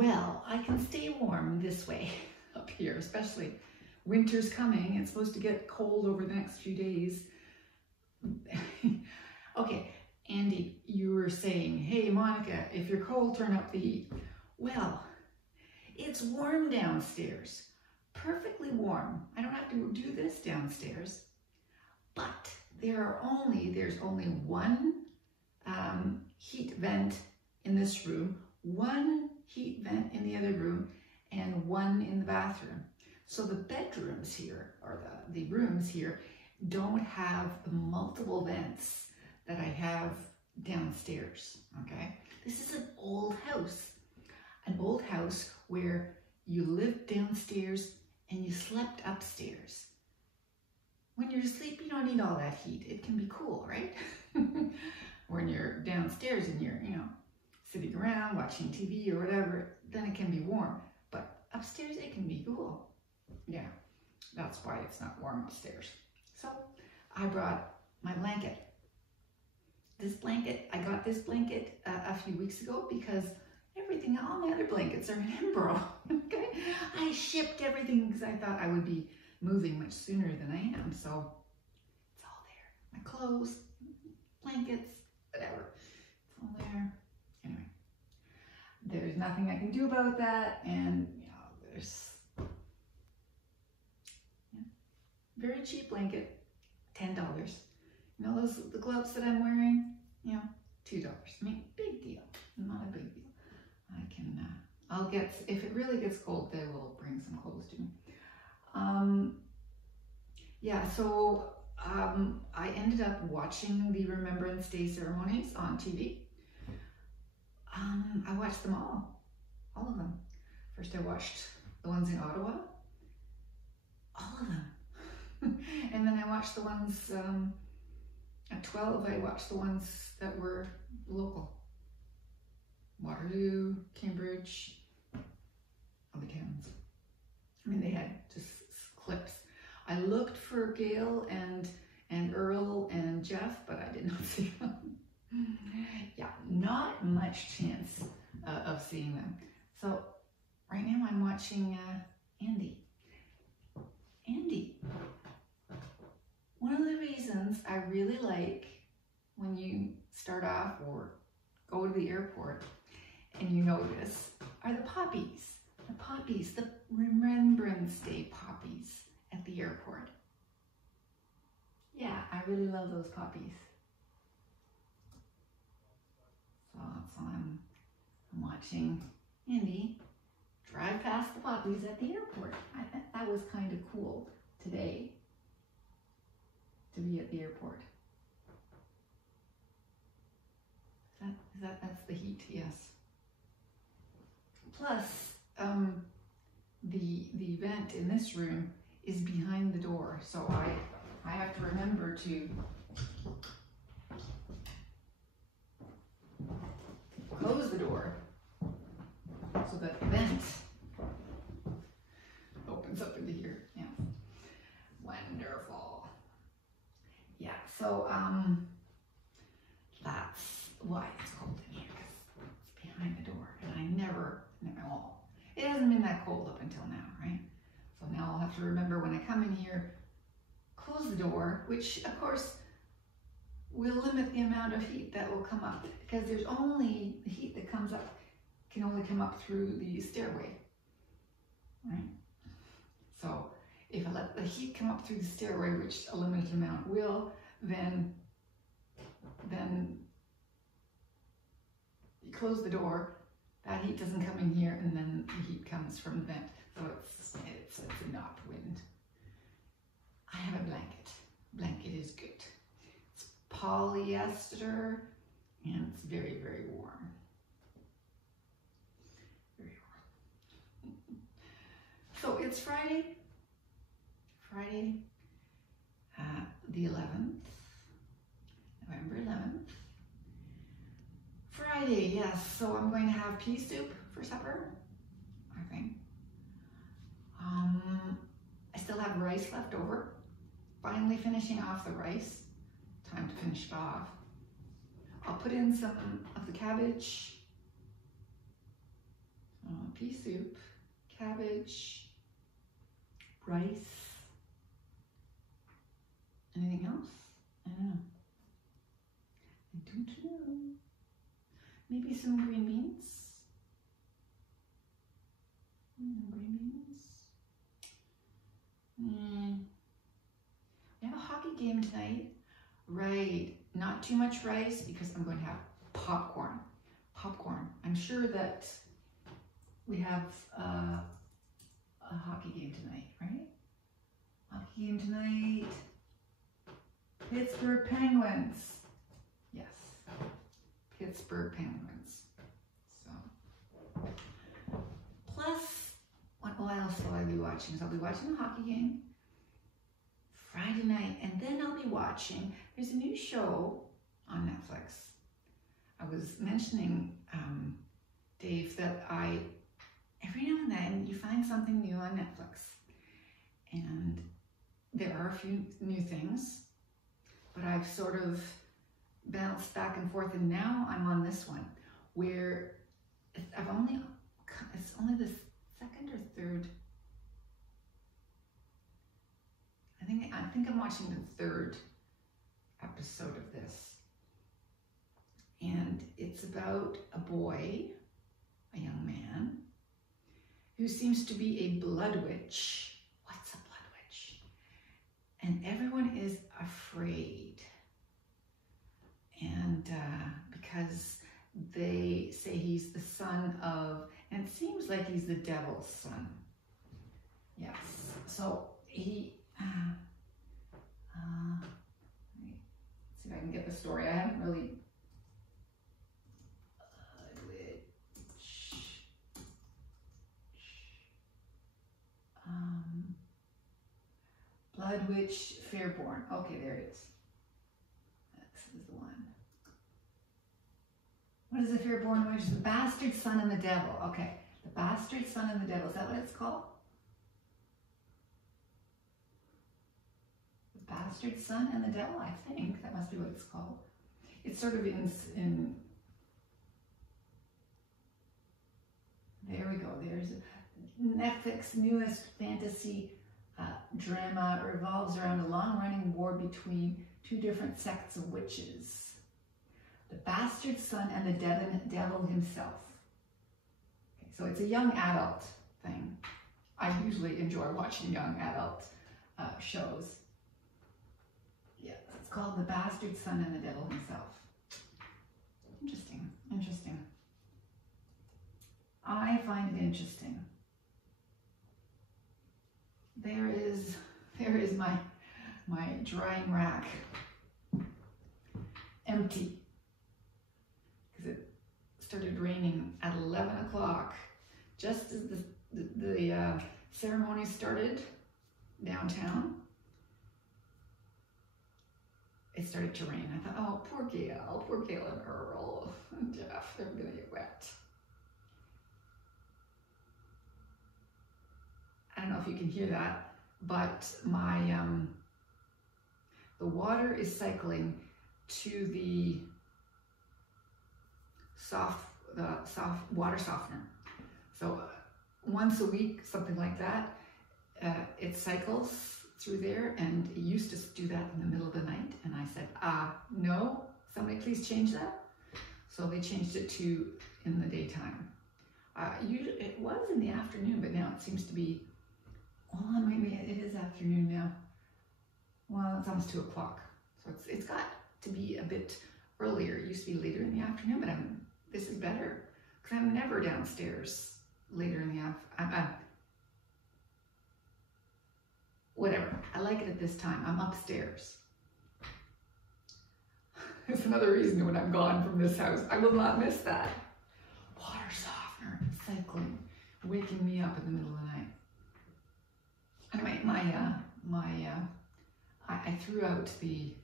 Well, I can stay warm this way up here, especially winter's coming. It's supposed to get cold over the next few days. Okay, Andy, you were saying, hey, Monica, if you're cold, turn up the heat. Well, it's warm downstairs, perfectly warm. I don't have to do this downstairs, but there's only one heat vent in this room, one heat vent in the other room, and one in the bathroom. So the bedrooms here, or the rooms here, don't have the multiple vents that I have downstairs, okay? This is an old house where you lived downstairs and you slept upstairs. When you're asleep, you don't need all that heat. It can be cool, right? When you're downstairs and you're, sitting around watching TV or whatever, then it can be warm. But upstairs, it can be cool. Yeah, that's why it's not warm upstairs. So I brought my blanket. I got this blanket a few weeks ago because all my other blankets are in Edinburgh, okay? I shipped everything because I thought I would be moving much sooner than I am, so it's all there. My clothes, blankets, whatever, it's all there. Anyway, there's nothing I can do about that, and there's very cheap blanket, $10. The gloves that I'm wearing, $2. I mean, big deal, not a big deal. If it really gets cold, they will bring some clothes to me. I ended up watching the Remembrance Day ceremonies on TV. I watched them all of them. First I watched the ones in Ottawa, all of them. And then I watched the ones, at 12, I watched the ones that were local. Waterloo, Cambridge, other towns. I mean, they had just clips. I looked for Gail and Earl and Jeff, but I did not see them. Yeah, not much chance of seeing them. So right now I'm watching Andy. Andy, one of the reasons I really like when you start off or go to the airport and you notice are the poppies. The poppies, the Remembrance Day poppies at the airport. Yeah, I really love those poppies. So I'm watching Andy drive past the poppies at the airport. I thought that was kind of cool today to be at the airport. That's the heat, yes. Plus, the vent in this room is behind the door, so I have to remember to close the door so that the vent opens up into here. Yeah, wonderful. Yeah, so that's why it's cold in here, because it's behind the door, and it hasn't been that cold up until now, right? So now I'll have to remember when I come in here, close the door, which of course will limit the amount of heat that will come up, because there's only the heat that comes up can only come up through the stairway, right? So if I let the heat come up through the stairway, which a limited amount will, then you close the door, that heat doesn't come in here, and then the heat comes from the vent. So it's not wind. I have a blanket. Blanket is good. It's polyester, and it's very, very warm. Very warm. So it's Friday, the 11th, November 11th. Friday, yes, so I'm going to have pea soup for supper, I think. I still have rice left over. Finally finishing off the rice. Time to finish it off. I'll put in some of the cabbage. pea soup, cabbage, rice. Anything else? I don't know. I don't know. Maybe some green beans. Green beans. We have a hockey game tonight. Right. Not too much rice because I'm going to have popcorn. Popcorn. I'm sure that we have a hockey game tonight, right? Hockey game tonight. Pittsburgh Penguins. Yes. Pittsburgh Penguins. So. Plus, what else will I be watching? So I'll be watching the hockey game Friday night, and then I'll be watching, there's a new show on Netflix. I was mentioning, Dave, that every now and then you find something new on Netflix, and there are a few new things, but I've sort of bounced back and forth, and now I'm on this one where it's only the second or third. I think I'm watching the third episode of this, and it's about a boy, a young man, who seems to be a blood witch. What's a blood witch? And everyone is afraid, and because they say he's the son of, and it seems like he's the devil's son. Yes, so he, let's see if I can get the story. I haven't really, Blood Witch Fairborn. Okay, there it is. This is the one. What is the Fairborn Witch? The Bastard Son and the Devil. Okay, the Bastard Son and the Devil. Is that what it's called? The Bastard Son and the Devil, I think. That must be what it's called. It's sort of in there we go. There's Netflix newest fantasy drama revolves around a long-running war between two different sects of witches. The Bastard Son and the Devil himself. Okay, so it's a young adult thing. I usually enjoy watching young adult shows. Yeah, it's called The Bastard Son and the Devil himself. Interesting, interesting. I find it interesting. There is my drying rack empty because it started raining at 11 o'clock, just as the ceremony started downtown. It started to rain. I thought, oh, poor Gail and Earl and Jeff, they're gonna get wet. I don't know if you can hear that, but my the water is cycling to the soft water softener. So once a week, something like that, it cycles through there, and it used to do that in the middle of the night. And I said, no, somebody please change that. So they changed it to in the daytime. It was in the afternoon, but now it seems to be, well, maybe it is afternoon now. Well, it's almost 2 o'clock. So it's got to be a bit earlier. It used to be later in the afternoon, but this is better because I'm never downstairs later in the afternoon. Whatever, I like it at this time. I'm upstairs. It's another reason when I'm gone from this house, I will not miss that. Water softener, cycling, waking me up in the middle of the night. Anyway, I threw out the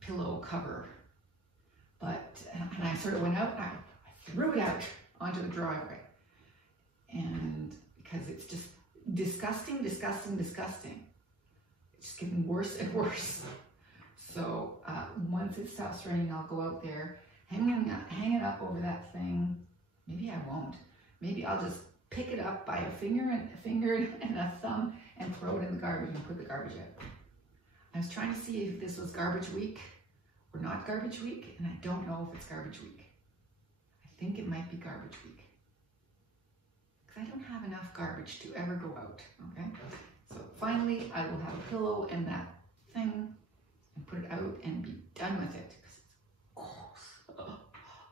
pillow cover, but, and I sort of went out, I threw it out onto the driveway, and because it's just disgusting. It's just getting worse and worse. So once it stops raining, I'll go out there, hang it up over that thing, Maybe I won't. Maybe I'll just pick it up by a finger and a thumb and throw it in the garbage and put the garbage out. I was trying to see if this was garbage week or not garbage week, and I don't know if it's garbage week. I think it might be garbage week, because I don't have enough garbage to ever go out, okay? So finally, I will have a pillow and that thing and put it out and be done with it, because it's gross. Oh,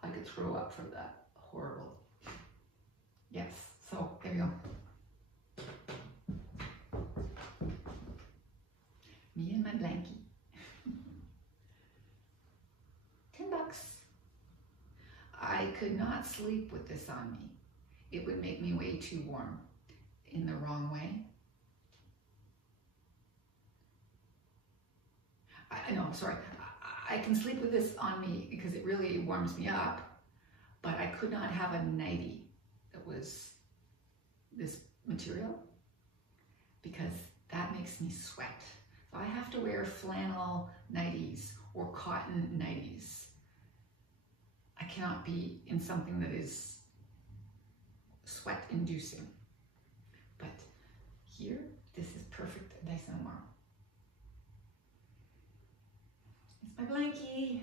I could throw up from that. Horrible. Yes, so there you go. Me and my blankie. $10. I could not sleep with this on me. It would make me way too warm in the wrong way. I can sleep with this on me because it really warms me up, but I could not have a nightie that was this material because that makes me sweat. So I have to wear flannel nighties or cotton nighties. I cannot be in something that is sweat inducing. But here, this is perfect, nice and warm. It's my blankie.